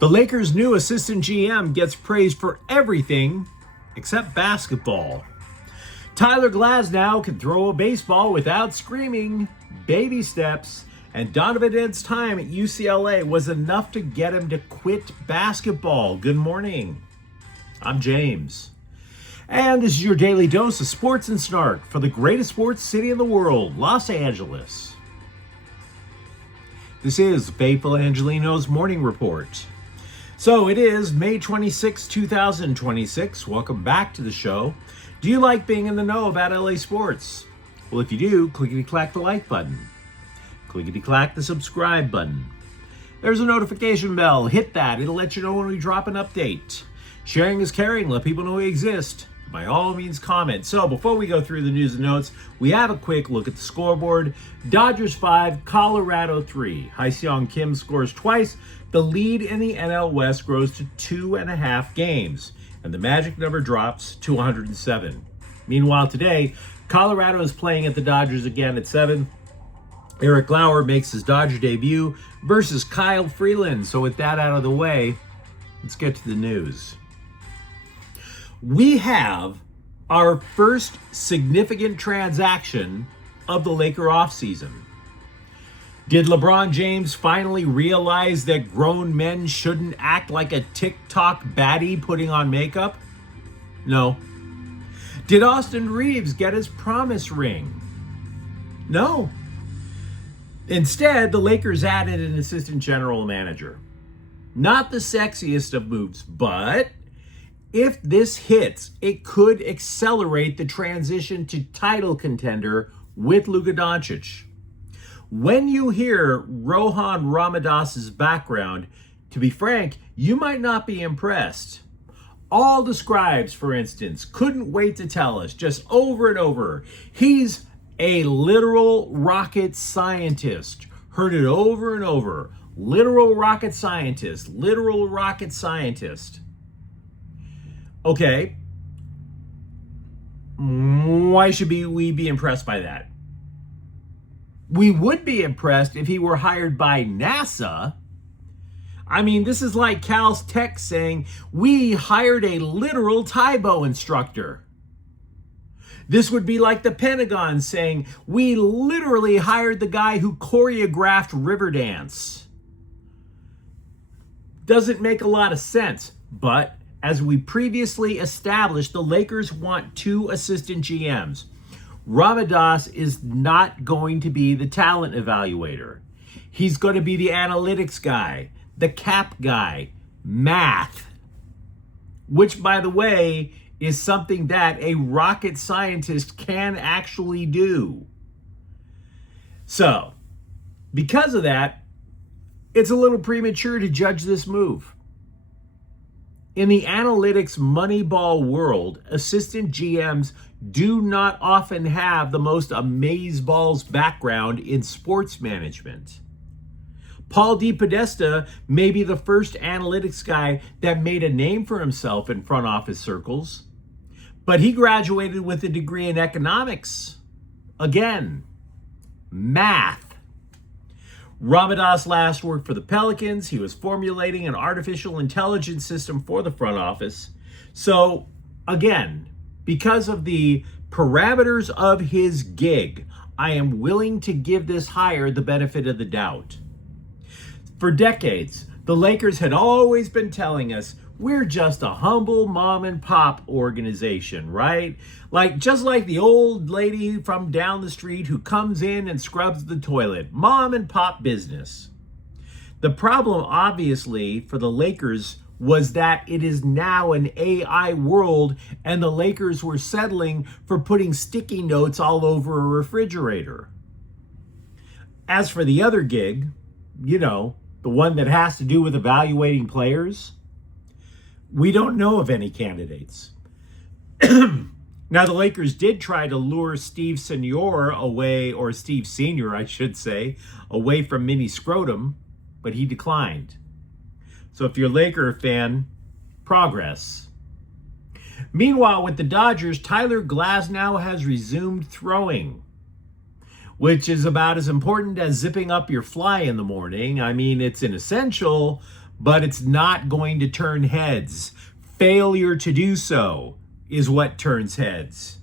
The Lakers' new assistant GM gets praised for everything except basketball. Tyler Glasnow can throw a baseball without screaming. Baby steps. And Donovan Dent's time at UCLA was enough to get him to quit basketball. Good morning. I'm James. And this is your daily dose of sports and snark for the greatest sports city in the world, Los Angeles. This is Faithful Angelenos Morning Report. So it is May 26, 2026. Welcome back to the show. Do you like being in the know about LA sports? Well, if you do, clickety-clack the like button. Clickety-clack the subscribe button. There's a notification bell. Hit that. It'll let you know when we drop an update. Sharing is caring. Let people know we exist. By all means, comment. So before we go through the news and notes, we have a quick look at the scoreboard. Dodgers 5, Colorado 3. Hyseong Kim scores twice. The lead in the NL West grows to 2.5 games, and the magic number drops to 107. Meanwhile, today, Colorado is playing at the Dodgers again at 7. Eric Lauer makes his Dodger debut versus Kyle Freeland. So with that out of the way, let's get to the news. We have our first significant transaction of the Laker offseason. Did LeBron James finally realize that grown men shouldn't act like a TikTok baddie putting on makeup? No. Did Austin Reeves get his promise ring? No. Instead, the Lakers added an assistant general manager. Not the sexiest of moves, but if this hits, it could accelerate the transition to title contender with Luka Doncic. When you hear Rohan Ramadas's background, to be frank, you might not be impressed. All the scribes, for instance, couldn't wait to tell us just over and over, he's a literal rocket scientist. Heard it over and over. Literal rocket scientist. Literal rocket scientist. Okay. Why should we be impressed by that? We would be impressed if he were hired by NASA. I mean, this is like Cal's Tech saying, we hired a literal Taibo instructor. This would be like the Pentagon saying, we literally hired the guy who choreographed Riverdance. Doesn't make a lot of sense, but as we previously established, the Lakers want 2 assistant GMs. Ramadas is not going to be the talent evaluator. He's going to be the analytics guy, the cap guy, math, which, by the way, is something that a rocket scientist can actually do. So, because of that, it's a little premature to judge this move. In the analytics Moneyball world, assistant GMs do not often have the most amazeballs background in sports management. Paul DePodesta may be the first analytics guy that made a name for himself in front office circles, but he graduated with a degree in economics. Again, math. Ramadas last worked for the Pelicans. He was formulating an artificial intelligence system for the front office. So, again, because of the parameters of his gig, I am willing to give this hire the benefit of the doubt. For decades, the Lakers had always been telling us, we're just a humble mom and pop organization, right? Just like the old lady from down the street who comes in and scrubs the toilet. Mom and pop business. The problem, obviously, for the Lakers was that it is now an AI world, and the Lakers were settling for putting sticky notes all over a refrigerator. As for the other gig, the one that has to do with evaluating players, we don't know of any candidates. Now, the Lakers did try to lure Steve Senior away, or Steve Senior, I should say, away from Mini Scrotum, but he declined. So if you're a Laker fan, progress. Meanwhile, with the Dodgers, Tyler Glasnow has resumed throwing, which is about as important as zipping up your fly in the morning. I mean, it's an essential, but it's not going to turn heads. Failure to do so is what turns heads.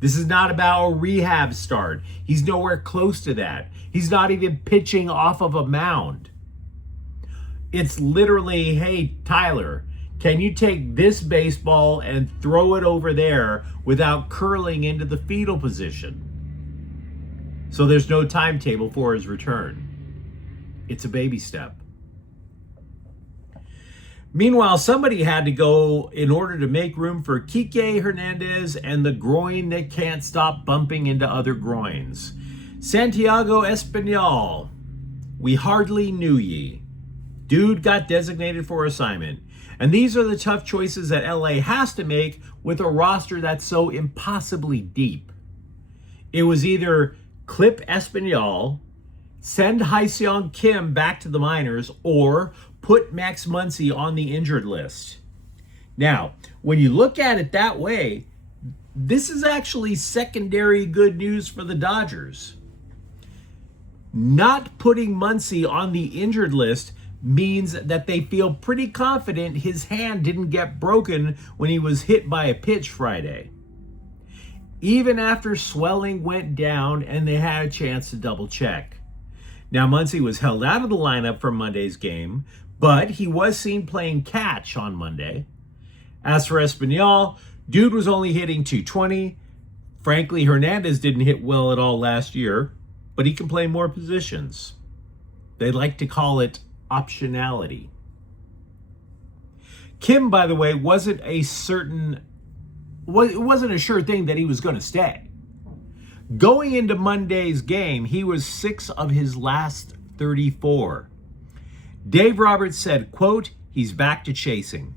This is not about a rehab start. He's nowhere close to that. He's not even pitching off of a mound. It's literally, hey, Tyler, can you take this baseball and throw it over there without curling into the fetal position? So there's no timetable for his return. It's a baby step. Meanwhile, somebody had to go in order to make room for Kike Hernandez and the groin that can't stop bumping into other groins. Santiago Espinal, we hardly knew ye. Dude got designated for assignment. And these are the tough choices that LA has to make with a roster that's so impossibly deep. It was either clip Espinal, send Hyseong Kim back to the minors, or put Max Muncy on the injured list. Now, when you look at it that way, this is actually secondary good news for the Dodgers. Not putting Muncy on the injured list means that they feel pretty confident his hand didn't get broken when he was hit by a pitch Friday, even after swelling went down and they had a chance to double check. Now, Muncy was held out of the lineup for Monday's game, but he was seen playing catch on Monday. As for Espinal, dude was only hitting .220. Frankly, Hernandez didn't hit well at all last year, but he can play more positions. They like to call it optionality. Kim, by the way, it wasn't a sure thing that he was going to stay. Going into Monday's game, he was 6 of his last 34. Dave Roberts said, quote, he's back to chasing.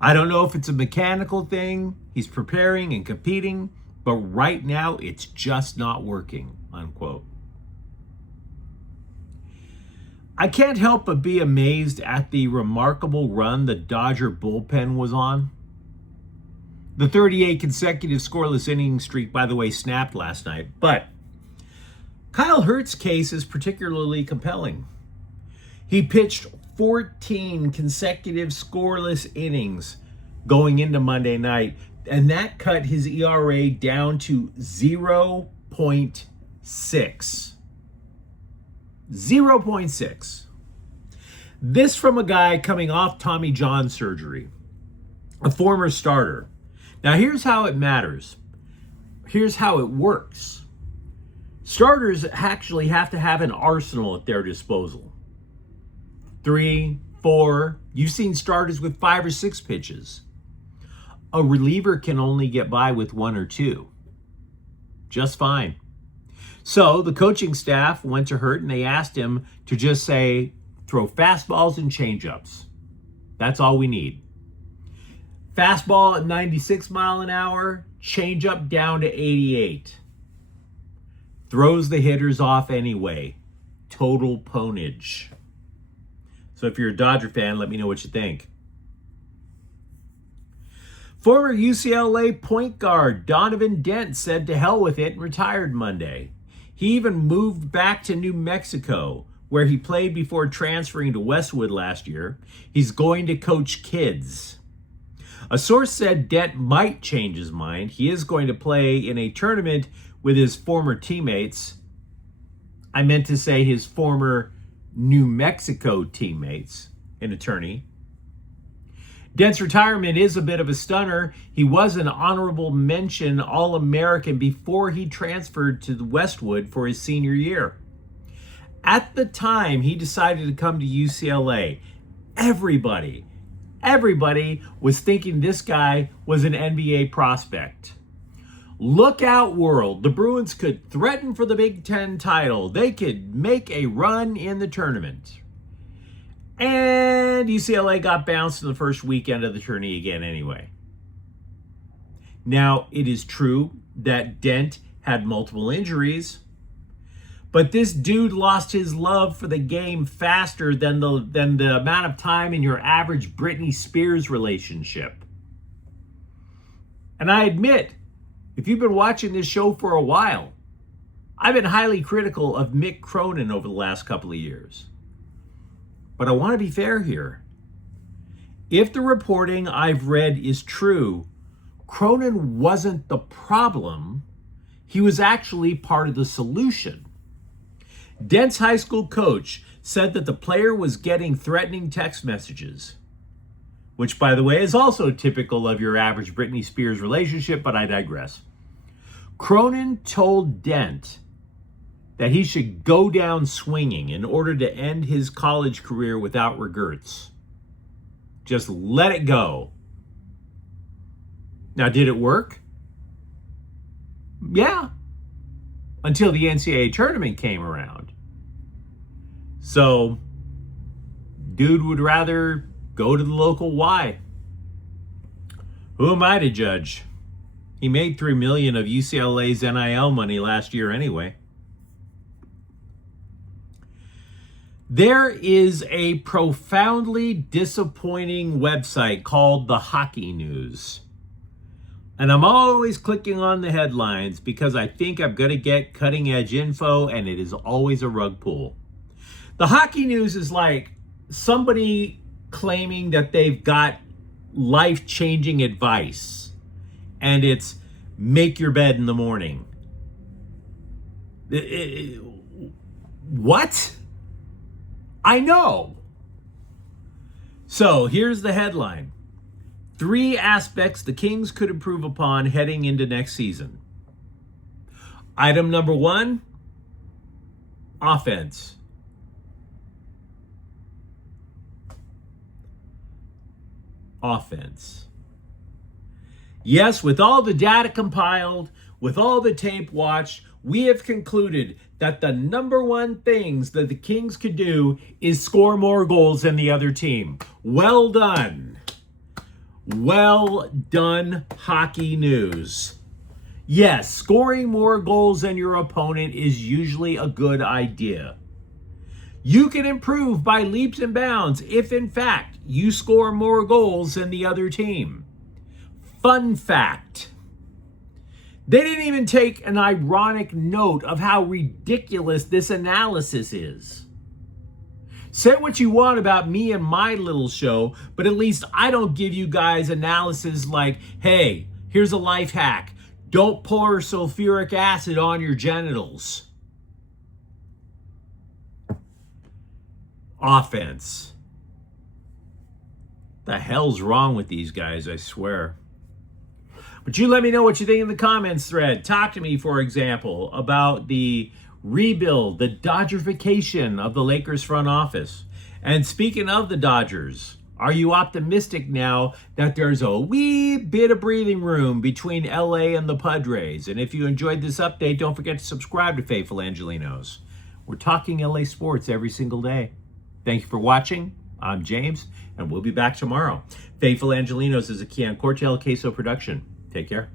I don't know if it's a mechanical thing, he's preparing and competing, but right now it's just not working, unquote. I can't help but be amazed at the remarkable run the Dodger bullpen was on. The 38 consecutive scoreless inning streak, by the way, snapped last night. But Kyle Hurt's case is particularly compelling. He pitched 14 consecutive scoreless innings going into Monday night, and that cut his ERA down to 0.6. 0.6. This from a guy coming off Tommy John surgery, a former starter. Now, here's how it matters. Here's how it works. Starters actually have to have an arsenal at their disposal. 3, 4, you've seen starters with 5 or 6 pitches. A reliever can only get by with 1 or 2. Just fine. So the coaching staff went to Hurt and they asked him to just say, throw fastballs and changeups. That's all we need. Fastball at 96 mile an hour, changeup down to 88. Throws the hitters off anyway. Total ponage. So if you're a Dodger fan, let me know what you think. Former UCLA point guard Donovan Dent said to hell with it and retired Monday. He even moved back to New Mexico, where he played before transferring to Westwood last year. He's going to coach kids. A source said Dent might change his mind. He is going to play in a tournament with his former teammates. I meant to say his former New Mexico teammates, an attorney. Dent's retirement is a bit of a stunner. He was an honorable mention All-American before he transferred to the Westwood for his senior year. At the time he decided to come to UCLA, everybody was thinking this guy was an NBA prospect. Look out, world. The Bruins could threaten for the Big Ten title. They could make a run in the tournament. And UCLA got bounced in the first weekend of the tourney again anyway. Now, it is true that Dent had multiple injuries, but this dude lost his love for the game faster than the amount of time in your average Britney Spears relationship. And I admit, if you've been watching this show for a while, I've been highly critical of Mick Cronin over the last couple of years. But I want to be fair here. If the reporting I've read is true, Cronin wasn't the problem. He was actually part of the solution. Dent's high school coach said that the player was getting threatening text messages, which, by the way, is also typical of your average Britney Spears relationship, but I digress. Cronin told Dent that he should go down swinging in order to end his college career without regrets. Just let it go. Now, did it work? Yeah. Until the NCAA tournament came around. So, dude would rather go to the local Y. Who am I to judge? He made $3 million of UCLA's NIL money last year anyway. There is a profoundly disappointing website called The Hockey News. And I'm always clicking on the headlines because I think I'm going to get cutting edge info, and it is always a rug pull. The Hockey News is like somebody claiming that they've got life-changing advice, and it's make your bed in the morning. What? I know. So here's the headline. 3 aspects the Kings could improve upon heading into next season. Item number 1, offense. Offense. Yes, with all the data compiled, with all the tape watched, we have concluded that the number one things that the Kings could do is score more goals than the other team. Well done. Well done, Hockey News. Yes, scoring more goals than your opponent is usually a good idea. You can improve by leaps and bounds if, in fact, you score more goals than the other team. Fun fact. They didn't even take an ironic note of how ridiculous this analysis is. Say what you want about me and my little show, but at least I don't give you guys analysis like, hey, here's a life hack. Don't pour sulfuric acid on your genitals. Offense. The hell's wrong with these guys, I swear. But you let me know what you think in the comments thread. Talk to me, for example, about the rebuild, the Dodgerification of the Lakers front office. And speaking of the Dodgers, are you optimistic now that there's a wee bit of breathing room between LA and the Padres? And if you enjoyed this update, don't forget to subscribe to Faithful Angelenos. We're talking LA sports every single day. Thank you for watching. I'm James, and we'll be back tomorrow. Faithful Angelenos is a Kian Cortel Queso production. Take care.